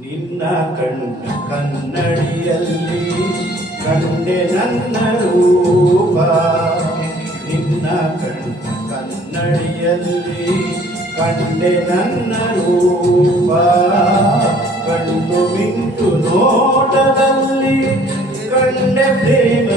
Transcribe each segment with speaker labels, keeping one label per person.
Speaker 1: ನಿನ್ನ ಕಣ್ಣ ಕನ್ನಡಿಯಲ್ಲಿ ಕಂಡೆ ನನ್ನ ರೂಪ. ನಿನ್ನ ಕಣ್ಣ ಕನ್ನಡಿಯಲ್ಲಿ ಕಂಡೆ ನನ್ನ ರೂಪ. ಕಣ್ಣು ಬಿಂದು ನೋಟದಲ್ಲಿ ಕಂಡೆ ಪ್ರೇಮ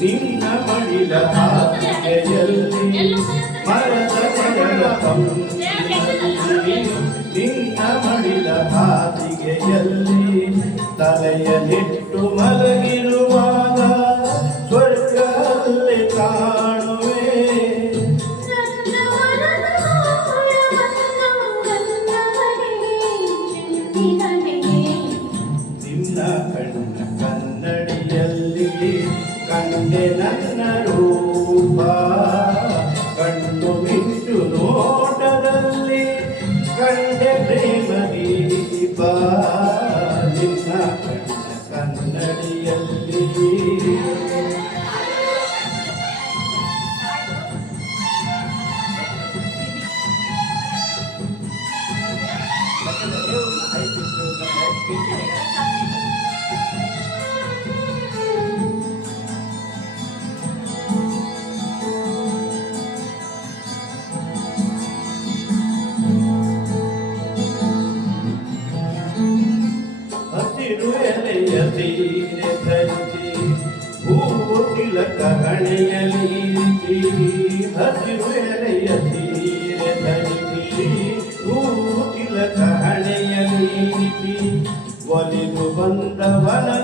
Speaker 2: ನಿನ್ನ
Speaker 1: ಮಡಿಲ ಹಾಸಿಗೆಯಲ್ಲಿ ಮರದ ತಂಪಿನಲ್ಲಿ ನಿನ್ನ ಮಡಿಲ ಹಾಸಿಗೆಯಲ್ಲಿ ತಲೆಯಲ್ಲಿಟ್ಟು ಮಲಗಿರುವಾಗ ಸ್ವರ್ಗದಲ್ಲಿ ಕಾಣುವೆ.
Speaker 2: ನನ್ನ
Speaker 1: ಕಂಡೆ ನನ್ನ ರೂಪ ಕಣ್ಣು ಬಿಟ್ಟು ನೋಟದಲ್ಲಿ ಕಂಡೆ ಪ್ರೇಮ ದೀಪ ನಿನ್ನ ಕಣ್ಣ ಕನ್ನಡಿಯಲ್ಲಿ ಧರಿಸಿ ಹೂವು ತಿಲಕ ಹಣೆಯಲ್ಲಿ ಹಸಿರು ಎಲೆಯ ಸೀರೆ ಧರಿಸಿ ಹೂವು ತಿಲಕ ಹಣೆಯಲ್ಲಿ ಒಲಿದು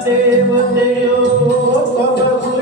Speaker 1: ದೇವತೆಯೋ ಸೊಬಗು